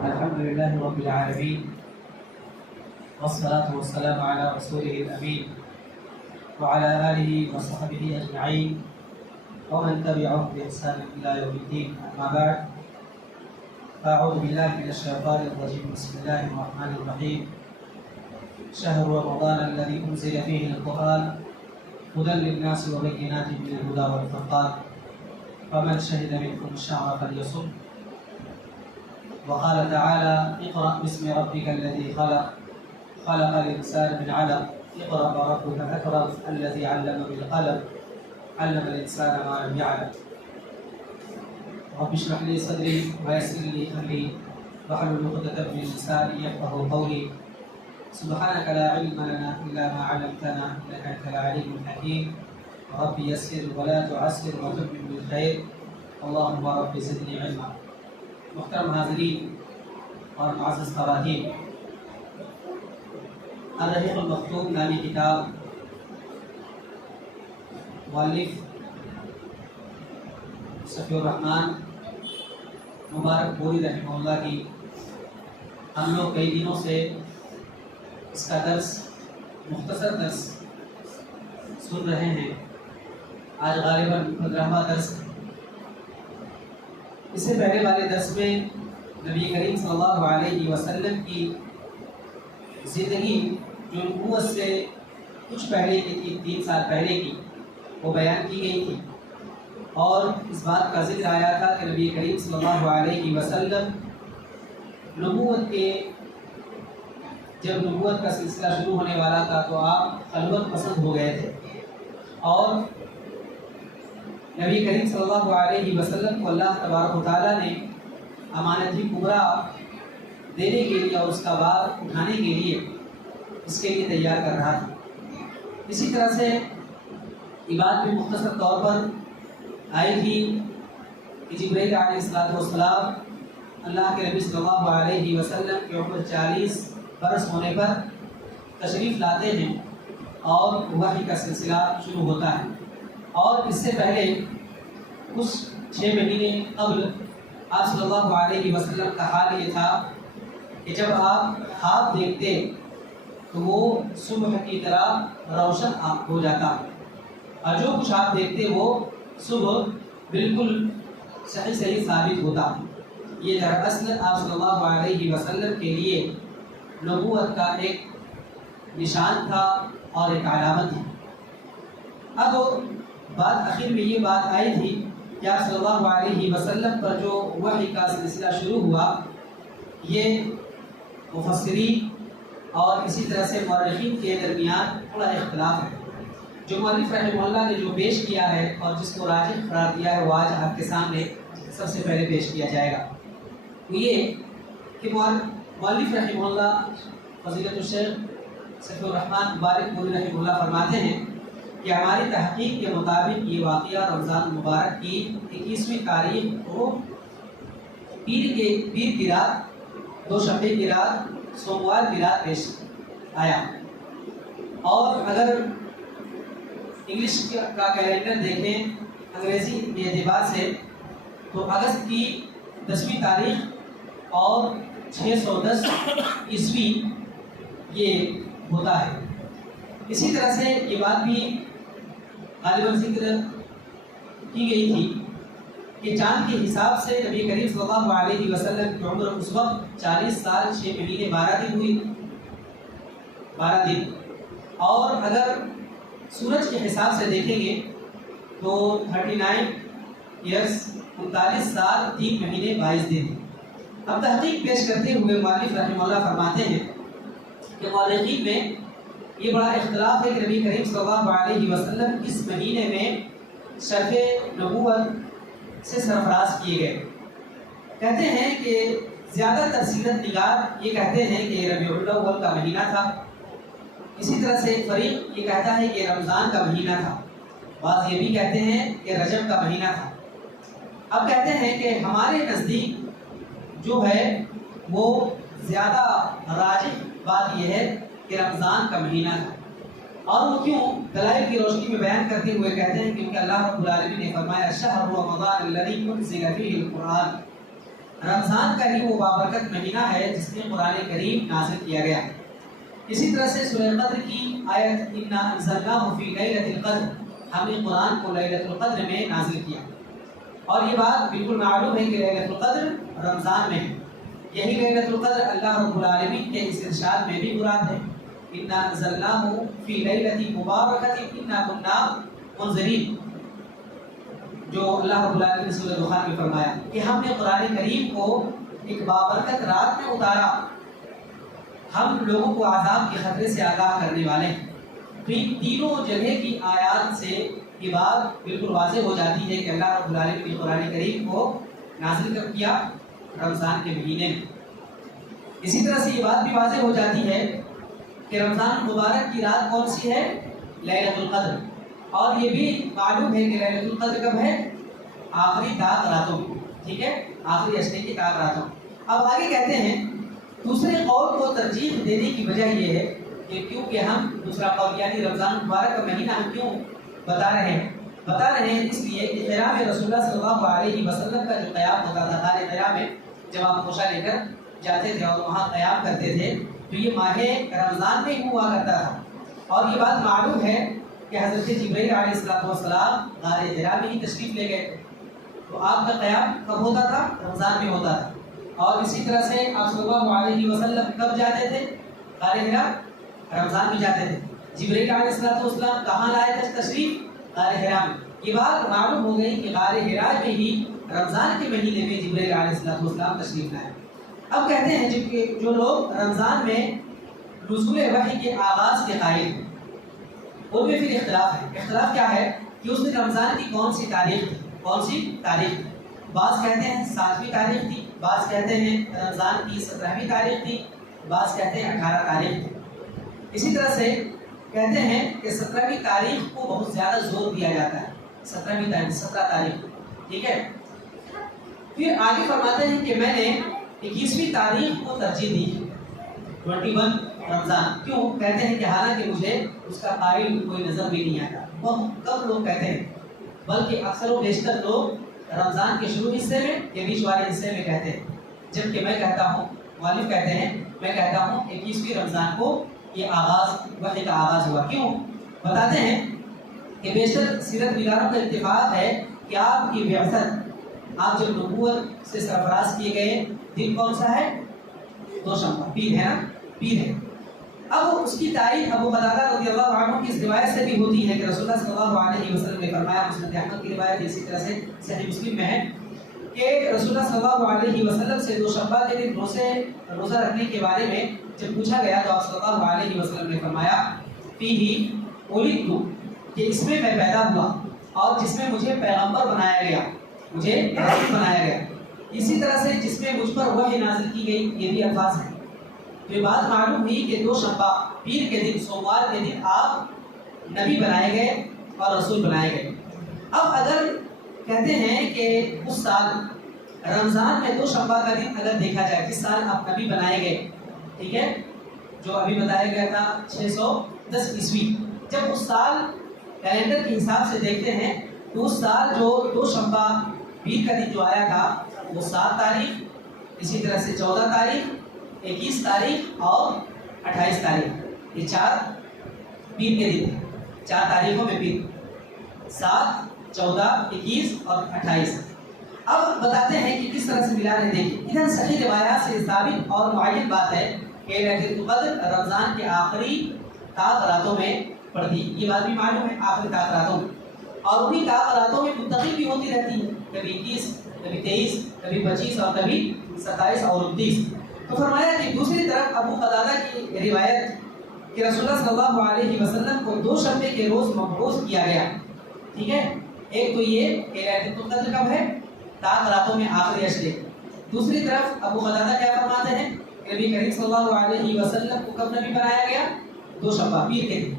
الحمد لله رب العالمين والصلاة والسلام على رسوله الأمين وعلى آله وصحبه أجمعين ومن تبعهم بإحسان إلى يوم الدين. أما بعد، أعوذ بالله من الشيطان الرجيم. بسم الله الرحمن الرحيم. شهر رمضان الذي أنزل فيه القرآن هدى للناس وبينات من الهدى والفرقان فمن شهد منكم الشهر فليصم. وقال تعالى: اقرأ باسم ربك الذي خلق خلق الإنسان من علق اقرأ وربك الأكرم الذي علم بالقلم علم الإنسان ما لم يعلم. رب اشرح لي صدري ويسر لي أمري واحلل عقدة من لساني يفقهوا قولي. سبحانك لا علم لنا إلا ما علمتنا إنك أنت العليم الحكيم. رب يسر ولا تعسر وتمم بالخير. اللهم رب زدني علما. محترم حاضرین اور معزز خواتین، الرحیق المختوم نامی کتاب مؤلف صفی الرحمن مبارک پوری رحمہ اللہ کی ہم لوگ کئی دنوں سے اس کا درس مختصر درس سن رہے ہیں. آج غالباً 15واں درس. اس سے پہلے والے درس میں نبی کریم صلی اللہ علیہ وسلم کی زندگی جو نبوت سے کچھ پہلے کی تھی، 3 سال پہلے کی، وہ بیان کی گئی تھی، اور اس بات کا ذکر آیا تھا کہ نبی کریم صلی اللہ علیہ وسلم جب نبوت کا سلسلہ شروع ہونے والا تھا تو آپ خلوت پسند ہو گئے تھے، اور نبی کریم صلی اللہ علیہ وسلم کو اللہ تبارک و تعالیٰ نے امانت کبریٰ دینے کے لیے اور اس کا بار اٹھانے کے لیے اس کے لیے تیار کر رہا تھا. اسی طرح سے یہ بات بھی مختصر طور پر آئی تھی کہ جبرائیل علیہ السلام اللہ کے نبی صلی اللہ علیہ وسلم کی عمر 40 برس ہونے پر تشریف لاتے ہیں اور وحی کا سلسلہ شروع ہوتا ہے. اور اس سے پہلے کچھ 6 مہینے قبل آپ صلی اللہ علیہ وسلم کا حال یہ تھا کہ جب آپ خواب دیکھتے تو وہ صبح کی طرح روشن ہو جاتا، اور جو کچھ آپ دیکھتے وہ صبح بالکل صحیح ثابت ہوتا. یہ دراصل آپ صلی اللہ علیہ وسلم کے لیے نبوت کا ایک نشان تھا اور ایک علامت تھی. اب بات آخر میں یہ بات آئی تھی کہ آپ صلی اللہ علیہ وسلم پر جو وحی کا سلسلہ شروع ہوا، یہ مفسرین اور اسی طرح سے مورخین کے درمیان تھوڑا اختلاف ہے. جو مؤلف رحمہ اللہ نے جو پیش کیا ہے اور جس کو راجح قرار دیا ہے وہ آج آپ کے سامنے سب سے پہلے پیش کیا جائے گا. وہ یہ کہ مؤلف رحمہ اللہ فضیلت الشیخ صفی الرحمن مبارک پوری رحمہ اللہ فرماتے ہیں کہ ہماری تحقیق کے مطابق یہ واقعہ رمضان مبارک کی 21ویں تاریخ کو پیر کی رات، دوشنبے کی رات، سوموار کی رات پیش آیا. اور اگر انگلش کا کیلنڈر دیکھیں انگریزی کے اعتبار سے تو اگست کی 10ویں تاریخ اور 610 عیسوی یہ ہوتا ہے. اسی طرح سے یہ بات بھی غالباً ذکر کی گئی تھی کہ چاند کے حساب سے نبی کریم صلی اللہ علیہ وسلم کی عمر اس وقت 40 سال 6 مہینے 12 دن ہوئی، 12 دن. اور اگر سورج کے حساب سے دیکھیں گے تو 39 ایئرس 39 سال 3 مہینے 22 دن. اب تحقیق پیش کرتے ہوئے مؤلف رحمہ اللہ فرماتے ہیں کہ مورخین میں یہ بڑا اختلاف ہے کہ نبی کریم صلی اللہ علیہ وسلم کس مہینے میں شرف نبوت سے سرفراز کیے گئے. کہتے ہیں کہ زیادہ تر سیرت نگار یہ کہتے ہیں کہ ربیع الاول کا مہینہ تھا. اسی طرح سے ایک فریق یہ کہتا ہے کہ رمضان کا مہینہ تھا. بعض یہ بھی کہتے ہیں کہ رجب کا مہینہ تھا. اب کہتے ہیں کہ ہمارے نزدیک جو ہے وہ زیادہ راجح بات یہ ہے کہ رمضان کا مہینہ تھا. اور وہ کیوں دلائل کی روشنی میں بیان کرتے ہوئے کہتے ہیں کیونکہ اللہ رب العالمین نے فرمایا شہر رمضان الذی انزل فیہ القرآن، رمضان کا ہی وہ بابرکت مہینہ ہے جس میں قرآن کریم نازل کیا گیا. اسی طرح سے سورہ قدر کی آیت انا انزلناہ فی لیلۃ القدر، ہم نے قرآن کو لیلۃ القدر میں نازل کیا. اور یہ بات بالکل معلوم ہے کہ لیلۃ القدر رمضان میں ہے. یہی لیلۃ القدر اللہ رب العالمین کے اس ارشاد میں بھی مراد ہے، انا انزلناہ فی لیلۃ مبارکۃ انا کنا منذرین، جو اللہ رب العالمین نے سورہ دخان میں فرمایا کہ ہم نے قرآن کریم کو ایک بابرکت رات میں اتارا، ہم لوگوں کو عذاب کے خطرے سے آگاہ کرنے والے ہیں. تو ان تینوں جگہ کی آیات سے یہ بات بالکل واضح ہو جاتی ہے کہ اللہ رب العالمین نے قرآن کریم کو نازل کب کیا؟ رمضان کے مہینے میں. اسی طرح سے یہ بات بھی واضح ہو جاتی ہے کہ رمضان مبارک کی رات کون سی ہے؟ لیلۃ القدر. اور یہ بھی معلوم ہے کہ لیلۃ القدر کب ہے؟ آخری طاق راتوں میں، ٹھیک ہے، آخری اشرے کی طاق راتوں. اب آگے کہتے ہیں دوسرے قول کو ترجیح دینے کی وجہ یہ ہے کہ کیونکہ ہم دوسرا قول یعنی رمضان مبارک کا مہینہ ہم کیوں بتا رہے ہیں اس لیے کہ قیام رسول اللہ صلی اللہ علیہ وسلم کا جو قیام ہوتا تھا غار حرا میں، جب آپ کوشہ لے کر جاتے تھے اور وہاں قیام کرتے تھے تو یہ ماہ رمضان میں ہی ہوا کرتا تھا. اور یہ بات معلوم ہے کہ حضرت جبرائیل علیہ السلام غار حرا میں ہی تشریف لے گئے، تو آپ کا قیام کب ہوتا تھا؟ رمضان میں ہوتا تھا. اور اسی طرح سے آپ صلی اللہ علیہ وسلم کب جاتے تھے غار حرا؟ رمضان میں جاتے تھے. جبرائیل علیہ السلام کہاں لائے تھے تشریف؟ غار حرا میں. یہ بات معلوم ہو گئی کہ غار حرا میں ہی رمضان کے مہینے میں جبرائیل علیہ السلام تشریف لائے. اب کہتے ہیں جو لوگ رمضان میں نزول وحی کے آغاز کے قائل ہیں ان میں پھر اختلاف ہے. اختلاف کیا ہے کہ اس دن رمضان کی کون سی تاریخ تھی؟ کون سی تاریخ تھی؟ بعض کہتے ہیں 7ویں تاریخ تھی، بعض کہتے ہیں رمضان کی 17ویں تاریخ تھی، بعض کہتے ہیں 18 تاریخ تھی. اسی طرح سے کہتے ہیں کہ 17ویں تاریخ کو بہت زیادہ زور دیا جاتا ہے، 17ویں تاریخ 17 تاریخ، ٹھیک ہے. پھر آگے فرماتے ہیں کہ میں نے 21ویں تاریخ کو ترجیح دی، 21 رمضان. کیوں؟ کہتے ہیں کہ حالانکہ مجھے اس کا قائل کوئی نظر بھی نہیں آتا. بہت کم لوگ کہتے ہیں، بلکہ اکثر و بیشتر لوگ رمضان کے شروع حصے میں یا بیچ والے حصے میں کہتے ہیں، جبکہ میں کہتا ہوں، مؤلف کہتے ہیں، میں کہتا ہوں 21ویں رمضان کو یہ وحی کا آغاز ہوا. کیوں؟ بتاتے ہیں کہ بیشتر سیرت نگاروں کا اتفاق ہے کہ آپ کی بعثت، آپ جب نبوت سے سرفراز کیے گئے دن کون سا ہے؟ دوشنبہ، پیر ہے نا، پیر ہے. اب اس کی تاریخ ابو قتادہ رضی اللہ عنہ کی اس روایت سے بھی ہوتی ہے کہ رسول اللہ صلی اللہ علیہ وسلم نے فرمایا، مسند احمد کی روایت اسی طرح سے صحیح مسلم میں ہے کہ رسول اللہ صلی اللہ علیہ وسلم سے دوشنبہ کے دن روزہ رکھنے کے بارے میں جب پوچھا گیا تو آپ صلی اللہ علیہ وسلم نے فرمایا فیہ ولدت، کہ اس میں میں پیدا ہوا اور جس میں مجھے پیغمبر بنایا گیا، مجھے رسول بنایا گیا. اسی طرح سے جس میں مجھ پر وحی نازل کی گئی، یہ بھی الفاظ ہیں. تو یہ بات معلوم ہوئی کہ دوشنبہ پیر کے دن، سوموار کے دن آپ نبی بنائے گئے اور رسول بنائے گئے. اب اگر کہتے ہیں کہ اس سال رمضان میں دوشنبہ کا دن اگر دیکھا جائے جس سال آپ نبی بنائے گئے، ٹھیک ہے، جو ابھی بتایا گیا تھا 610 عیسوی، جب اس سال کیلنڈر کے حساب سے دیکھتے ہیں تو اس سال جو دوشنبہ پیر کا دن جو آیا تھا وہ 7 تاریخ، اسی طرح سے 14 تاریخ، 21 تاریخ اور 28 تاریخ، یہ 4 پیر کے دن تھے. 4 تاریخوں میں پیر، 7، 14، 21 اور 28. اب بتاتے ہیں کہ کس طرح سے ملا رہے. دیکھیں ادھر صحیح روایات سے ثابت اور معین بات ہے کہ لیلۃ القدر رمضان کے آخری طاق راتوں میں پڑتی. یہ بات بھی معلوم ہے، آخری طاق راتوں میں، اور انہیں طاق راتوں میں منتقل بھی ہوتی رہتی ہے، کبھی 21، کبھی 23، کبھی 25 اور کبھی 27 اور 29. تو فرمایا کہ دوسری طرف ابو قتادہ کی روایت کہ رسول اللہ صلی اللہ علیہ وسلم کو دوشنبے کے روز مبعوث کیا گیا، ٹھیک ہے. ایک تو یہ کہ لیلۃ القدر کب ہے؟ طاق راتوں میں آخری اشرے. دوسری طرف ابو قتادہ کیا فرماتے ہیں کہ نبی کریم صلی اللہ علیہ وسلم کو کب نبی بنایا گیا؟ دوشنبہ، پیر کے دن.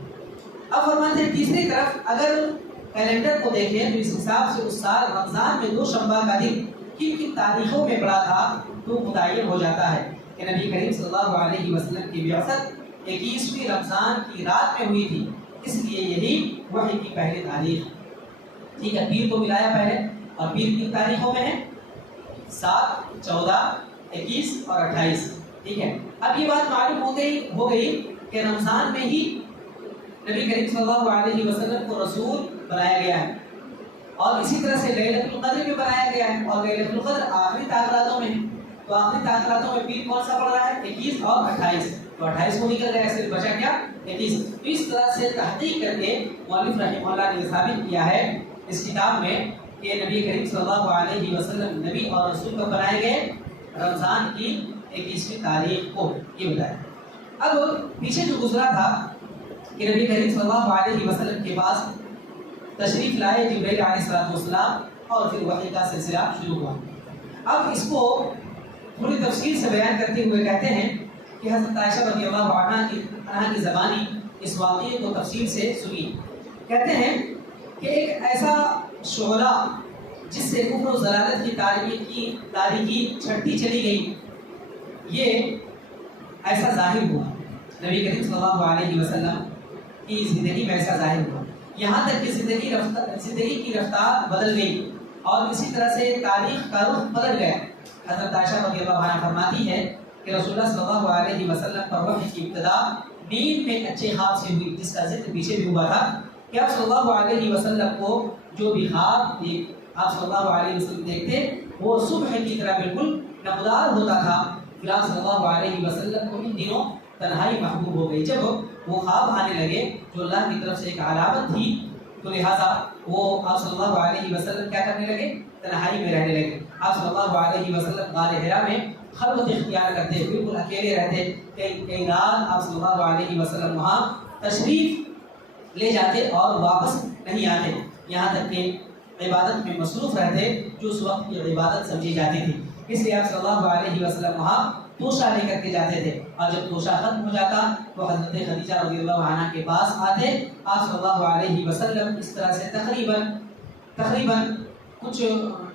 اب فرماتے ہیں تیسری طرف اگر کیلنڈر کو دیکھیں تو اس حساب سے اس سال رمضان میں دوشنبہ کا دن کن کن تاریخوں میں پڑا تھا تو متعین ہو جاتا ہے کہ نبی کریم صلی اللہ علیہ وسلم کی بعثت 21ویں رمضان کی رات میں ہوئی تھی، اس لیے یہی وحی کی پہلی تاریخ. ٹھیک ہے، پیر کو ملایا پہلے، اور پیر کن تاریخوں میں ہے؟ 7, 14, 21 اور 28. ٹھیک ہے. اب یہ بات معلوم ہو گئی کہ رمضان میں ہی نبی کریم صلی اللہ علیہ وسلم کو رسول بنایا گیا ہے، اور اسی طرح سے لیلۃ القدر بھی بنایا گیا ہے، اور لیلۃ القدر آخری تعطیلاتوں میں. تو آخری تعطیلاتوں میں پیر کون سا پڑ رہا ہے؟ 21 اور 28. تو 28 کو نکل گیا، صرف بچا کیا؟ 21. تو اس طرح سے تحقیق کر کے مؤلف رحمہ اللہ نے ثابت کیا ہے اس کتاب میں کہ نبی کریم صلی اللہ علیہ وسلم نبی اور رسول کو بنائے گئے رمضان کی 21ویں تاریخ کو. یہ بتایا. اب پیچھے جو گزرا تھا کہ نبی کریم صلی اللہ علیہ وسلم کے پاس تشریف لائے جبرائیل علیہ السلام، اور پھر وحی کا سلسلہ شروع ہوا. اب اس کو تھوڑی تفصیل سے بیان کرتے ہوئے کہتے ہیں کہ حضرت عائشہ رضی اللہ عنہا کی زبانی اس واقعے کو تفصیل سے سنی. کہتے ہیں کہ ایک ایسا شعلہ جس سے کفر و ضلالت کی تاریکی چھٹتی چلی گئی، یہ ایسا ظاہر ہوا نبی کریم صلی اللہ علیہ وسلم کی زندگی میں. ایسا ظاہر ہوا یہاں تک کہ زندگی کی رفتار بدل گئی، اور اسی طرح سے تاریخ کا رخ بدل گیا. حضرت عائشہ رضی اللہ عنہا فرماتی ہے کہ رسول اللہ صلی اللہ علیہ وسلم پر وحی کی ابتدا نیند میں اچھے خواب سے ہوئی، جس کا ذکر پیچھے بھی ہوا تھا کہ آپ صلی اللہ علیہ وسلم کو جو بھی خواب آپ صلی اللہ علیہ وسلم دیکھتے وہ صبح کی طرح بالکل نمودار ہوتا تھا. پھر آپ صلی اللہ علیہ وسلم کو ان دنوں تنہائی محبوب ہو گئی. جب وہ خواب آنے لگے جو اللہ کی طرف سے ایک علامت تھی، تو لہٰذا وہ آپ صلی اللہ علیہ وسلم کیا کرنے لگے؟ تنہائی میں رہنے لگے. آپ صلی اللہ علیہ وسلم غار حرا میں خلوت اختیار کرتے، بالکل اکیلے رہتے. کئی رات آپ صلی اللہ علیہ وسلم وہاں تشریف لے جاتے اور واپس نہیں آتے، یہاں تک کہ عبادت میں مصروف رہتے جو اس وقت کی عبادت سمجھی جاتی تھی. اس لیے آپ صلی اللہ علیہ وسلم وہاں توشہ لے کر کے جاتے تھے، اور جب توشہ ختم ہو جاتا تو حضرت خدیجہ رضی اللہ عنہا کے پاس آتے. آپ صلی اللہ علیہ وسلم اس طرح سے تقریباً کچھ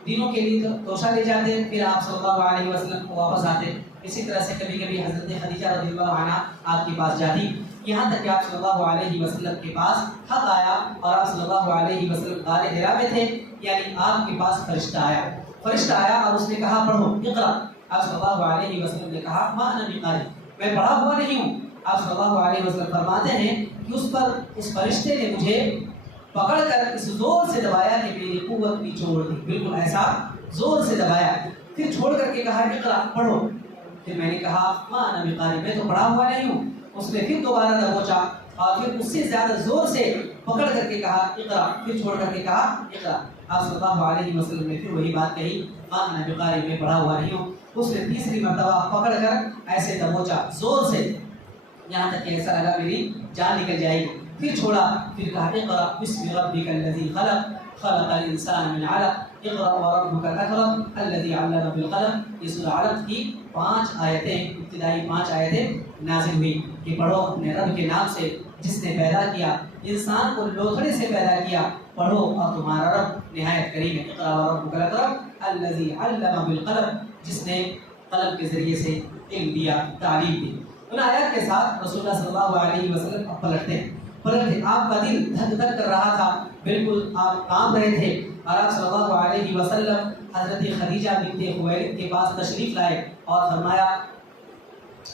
دنوں کے لیے توشہ لے جاتے، پھر آپ صلی اللہ علیہ وسلم کو واپس آتے. اسی طرح سے کبھی کبھی حضرت خدیجہ رضی اللہ عنہا آپ کے پاس جاتی، یہاں تک کہ آپ صلی اللہ علیہ وسلم کے پاس حق آیا اور آپ صلی اللہ علیہ وسلم غار حرا میں تھے، یعنی آپ کے پاس فرشتہ آیا اور اس نے کہا پڑھو اقرا. آپ صلی اللہ علیہ وسلم نے کہا ما انا بقاری، میں پڑھا ہوا نہیں ہوں. آپ صلی اللہ علیہ وسلم فرماتے ہیں کہ اس فرشتے نے مجھے پکڑ کر اس زور سے دبایا کہ میری قوت بھی چھوڑ دی، بالکل ایسا زور سے دبایا، پھر چھوڑ کر کے کہا اقرا پڑھو. پھر میں نے کہا ما انا بقاری، میں تو پڑھا ہوا نہیں ہوں. اس نے پھر دوبارہ دبوچا اور پھر اس سے زیادہ زور سے پکڑ کر کے کہا اقرا، پھر چھوڑ کر کے کہا اقرا. آپ صلی اللہ علیہ وسلم نے پھر وہی بات کہی ما انا بقاری، میں پڑھا ہوا نہیں ہوں. اس نے تیسری مرتبہ پکڑ کر ایسے دبوچا زور سے، یہاں تک کہ ایسا لگا میری جان نکل جائے گی. پھر چھوڑا، پھر کہا اقرا بسم ربک الذی خلق خلق الانسان من علق اقرا وربک الاکرم الذی علم بالقلم. یہ سورہ علق کی 5 آیتیں، ابتدائی 5 آیتیں نازل ہوئی کہ پڑھو اپنے رب کے نام سے جس نے پیدا کیا، انسان کو لوتھڑے سے پیدا کیا. پڑھو اور تمہارا رب نہایت کریم ہے. اقرا وربک الاکرم الذی علم بالقلم، جس نے قلم کے ذریعے سے علم دیا، تعلیم دی. ان آیات کے ساتھ رسول اللہ صلی اللہ علیہ وسلم اب پلٹتے. آپ کا دل دھک دھک کر رہا تھا، بالکل آپ کانپ رہے تھے، اور آپ صلی اللہ علیہ وسلم حضرت خدیجہ بنت خویلد کے پاس تشریف لائے اور فرمایا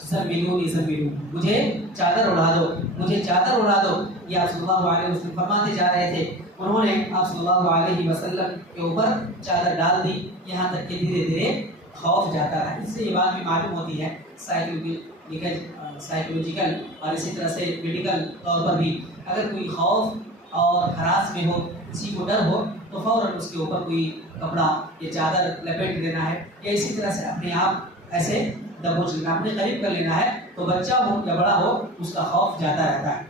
زملونی، مجھے چادر اڑا دو، مجھے چادر اڑا دو. یہ آپ صلی اللہ علیہ وسلم فرماتے جا رہے تھے. انہوں نے آپ صلی اللہ علیہ وسلم کے اوپر چادر ڈال دی، یہاں تک کہ دھیرے دھیرے خوف جاتا ہے. اس سے یہ بات بھی معلوم ہوتی ہے سائیکولوجیکل اور اسی طرح سے میڈیکل طور پر بھی، اگر کوئی خوف اور ہراس میں ہو، کسی کو ڈر ہو، تو فوراً اس کے اوپر کوئی کپڑا یا چادر لپیٹ دینا ہے، یا اسی طرح سے اپنے آپ ایسے دبوچ لینا، اپنے قریب کر لینا ہے، تو بچہ ہو یا بڑا ہو اس کا خوف جاتا رہتا ہے.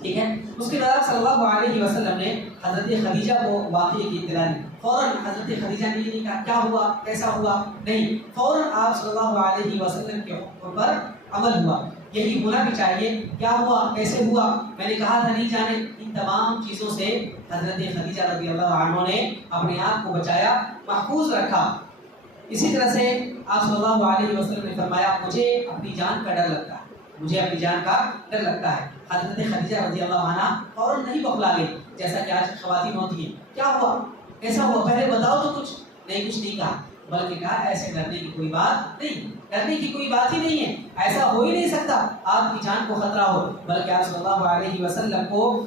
ٹھیک ہے. اس کے بعد صلی اللہ علیہ وسلم نے حضرت خدیجہ کو واقعے کی اطلاع دی. فوراً حضرت خدیجہ نے یہ نہیں کہا کیا ہوا کیسا ہوا، نہیں، فوراً آپ صلی اللہ علیہ وسلم کے حکم پر عمل ہوا. یہی ہونا بھی چاہیے. کیا ہوا، کیسے ہوا، میں نے کہا تھا نہیں جانے. ان تمام چیزوں سے حضرت خدیجہ رضی اللہ عنہ نے اپنے آپ کو بچایا، محفوظ رکھا. اسی طرح سے آپ صلی اللہ علیہ وسلم نے فرمایا مجھے اپنی جان کا ڈر لگتا ہے، مجھے اپنی جان کا ڈر لگتا ہے. حضرت خدیجہ رضی اللہ عنہ فوراً نہیں بخلا گئی، جیسا کہ آج خواتین ہوتی ہیں. کیا ہوا، ایسا ہوا، پہلے بتاؤ تو کچھ نہیں، کچھ نہیں کہا. بلکہ کہا ایسے ڈرنے کی کوئی بات نہیں، ڈرنے کی کوئی بات ہی نہیں ہے، ایسا ہو ہی نہیں سکتا آپ کی جان کو خطرہ ہو۔ بلکہ آپ صلی اللہ علیہ وسلم کو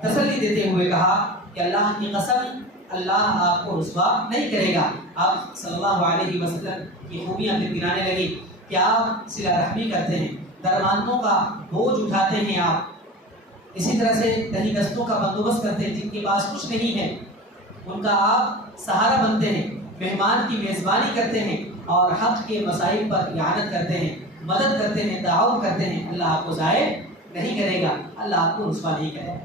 تسلی دیتے ہوئے کہا کہ اللہ کی قسم اللہ آپ کو رسوا نہیں کرے گا۔ آپ صلی اللہ علیہ وسلم کی خوبیاں پھر گنانے لگی کہ آپ صلہ رحمی کرتے ہیں، درماندوں کا بوجھ اٹھاتے ہیں آپ، اسی طرح سے دہی دستوں کا بندوبست کرتے ہیں، جن کے پاس کچھ نہیں ہے ان کا آپ سہارا بنتے ہیں، مہمان کی میزبانی کرتے ہیں اور حق کے مسائل پر اعانت کرتے ہیں، مدد کرتے ہیں، تعاون کرتے ہیں۔ اللہ آپ کو ضائع نہیں کرے گا، اللہ آپ کو رسوا نہیں کرے گا۔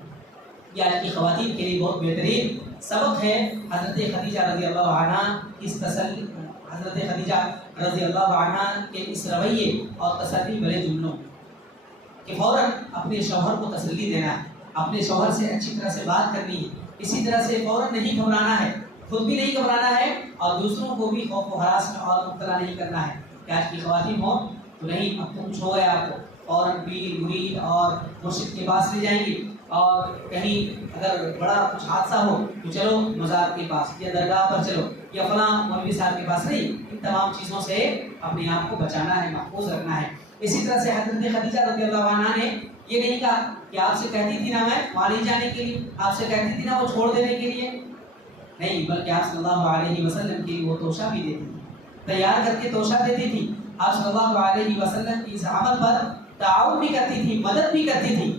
یہ آج کی خواتین کے لیے بہت بہترین سبق ہے۔ حضرت خدیجہ رضی اللہ عنہ حضرت خدیجہ رضی اللہ عنہ کے اس رویے اور تسلی بھرے جملوں کہ فوراً اپنے شوہر کو تسلی دینا ہے، اپنے شوہر سے اچھی طرح سے بات کرنی ہے، اسی طرح سے فوراً نہیں گھبرانا ہے، خود بھی نہیں گھبرانا ہے اور دوسروں کو بھی خوف و ہراس میں اور مبتلا نہیں کرنا ہے کہ آج کی خواتین ہو تو نہیں اب تم چھو گئے، آپ کو فوراً پیر مرید اور مرشد کے پاس لے جائیں گی، اور کہیں اگر بڑا کچھ حادثہ ہو تو چلو مزار کے پاس یا درگاہ پر چلو یا فلاں مولوی صاحب کے پاس، نہیں، ان تمام چیزوں سے اپنے آپ کو بچانا ہے، محفوظ رکھنا ہے۔ اسی طرح سے حضرت خدیجہ رضی اللہ عنہ نے یہ نہیں کہا کہ آپ سے کہتی تھی نا میں وہاں نہیں جانے کے لیے، آپ سے کہتی تھی نا وہ چھوڑ دینے کے لیے، نہیں، بلکہ آپ صلی اللہ علیہ وسلم کے لیے وہ توشہ بھی دیتی تھی، تیار کر کے توشہ دیتی تھی۔ آپ صلی اللہ علیہ وسلم کی اس عمل پر تعاون بھی کرتی تھی، مدد بھی کرتی تھی۔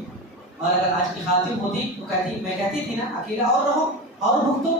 اور اگر آج کی خاتون ہوتی تو میں کہتی تھی نا اکیلا اور رہو اور بھگتو،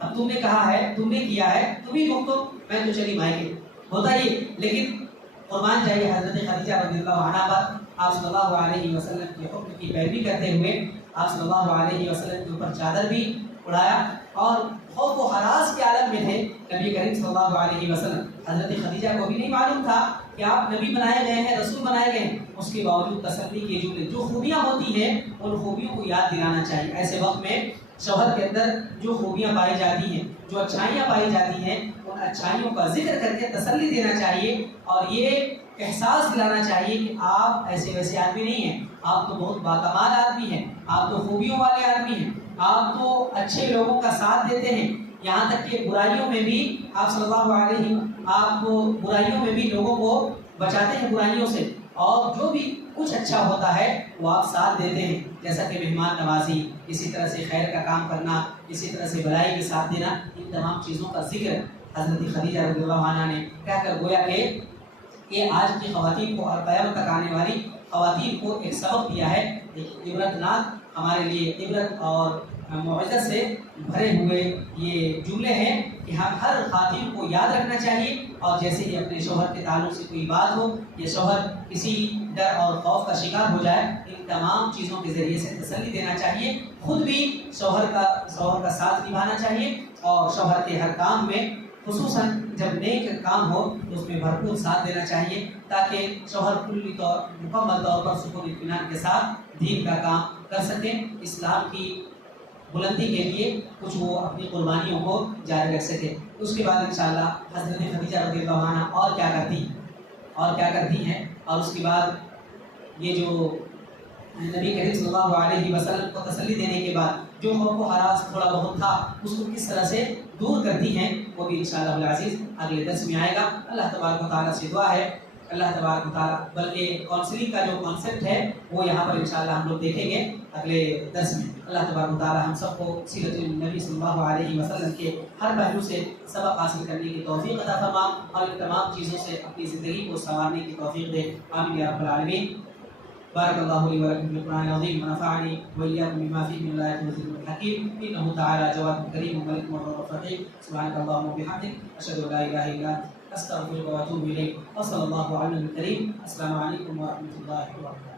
اب تم نے کہا ہے، تم نے کیا ہے، تم ہی بھگتو، میں تو چلی مائکے، ہوتا یہ۔ لیکن قربان جائیے حضرت خدیجہ رضی اللہ عنہ پر آپ صلی اللہ علیہ وسلم کے حکم کی پیروی کرتے ہوئے آپ صلی اللہ علیہ وسلم کے اوپر چادر بھی اڑایا اور خوف و ہراس کے عالم میں تھے نبی کریم صلی اللہ علیہ وسلم۔ حضرت خدیجہ کو بھی نہیں معلوم تھا کہ آپ نبی بنائے گئے ہیں، رسول بنائے گئے ہیں، اس کے باوجود تسلی کے جملے، جو خوبیاں ہوتی ہیں ان خوبیوں کو یاد دلانا چاہیے۔ ایسے وقت میں شوہر کے اندر جو خوبیاں پائی جاتی ہیں، جو اچھائیاں پائی جاتی ہیں، ان اچھائیوں کا ذکر کر کے تسلی دینا چاہیے اور یہ احساس دلانا چاہیے کہ آپ ایسے ویسے آدمی نہیں ہیں، آپ تو بہت باکمال آدمی ہیں، آپ تو خوبیوں والے آدمی ہیں، آپ تو اچھے لوگوں کا ساتھ دیتے ہیں، یہاں تک کہ برائیوں میں بھی آپ صلی اللہ علیہ آپ برائیوں میں بھی لوگوں کو بچاتے ہیں برائیوں سے، اور جو بھی کچھ اچھا ہوتا ہے وہ آپ ساتھ دیتے ہیں، جیسا کہ مہمان نوازی، اسی طرح سے خیر کا کام کرنا، اسی طرح سے بھلائی کے ساتھ دینا، ان تمام چیزوں کا ذکر حضرت خدیجہ رضی اللہ عنہ نے کہہ کر گویا کہ یہ آج کی خواتین کو اور قیامت تک آنے والی خواتین کو ایک سبق دیا ہے، ایک عبرتناک ہمارے لیے عبرت اور موعظت سے بھرے ہوئے یہ جملے ہیں کہ ہم ہر خواتین کو یاد رکھنا چاہیے، اور جیسے ہی اپنے شوہر کے تعلق سے کوئی بات ہو یا شوہر کسی ڈر اور خوف کا شکار ہو جائے، ان تمام چیزوں کے ذریعے سے تسلی دینا چاہیے، خود بھی شوہر کا ساتھ نبھانا چاہیے، اور شوہر کے ہر کام میں خصوصاً جب نیک کام ہو تو اس میں بھرپور ساتھ دینا چاہیے، تاکہ شوہر مکمل طور پر سکون اطمینان کے ساتھ دین کا کام کر سکیں، اسلام کی بلندی کے لیے کچھ وہ اپنی قربانیوں کو جاری رکھ سکے۔ اس کے بعد انشاءاللہ حضرت خدیجہ رضی اللہ عنہ اور کیا کرتی ہیں، اور اس کے بعد یہ جو نبی کریم صلی اللہ علیہ وسلم کو تسلی دینے کے بعد جو خوف و ہراس تھوڑا بہت تھا اس کو کس طرح سے دور کرتی ہیں، وہ بھی انشاءاللہ العزیز اگلے درس میں آئے گا۔ اللہ تبارک و تعالیٰ سے دعا ہے، اللہ تبارک و تعالیٰ، بلکہ کاؤنسلنگ کا جو کانسیپٹ ہے وہ یہاں پر انشاءاللہ ہم لوگ دیکھیں گے اگلے درس میں۔ اللہ تبارک و تعالیٰ ہم سب کو سیرت النبی صلی اللہ علیہ وسلم کے ہر پہلو سے سبق حاصل کرنے کی توفیق عطا فرما اور ان تمام چیزوں سے اپنی زندگی کو سنوارنے کی توفیق دے، آمین یا رب العالمین۔ بارك الله لي ولكم في القرآن العظيم ونفعني وإياكم بما فيه من الآيات والذكر الحكيم، إنه تعالى جواد كريم وملك مرة رحيم، سبحانك اللهم وبحمدك أشهد أن لا إله إلا أنت أستغفرك وأتوب إليك، وصلى الله على النبي الكريم، السلام عليكم ورحمة الله وبركاته.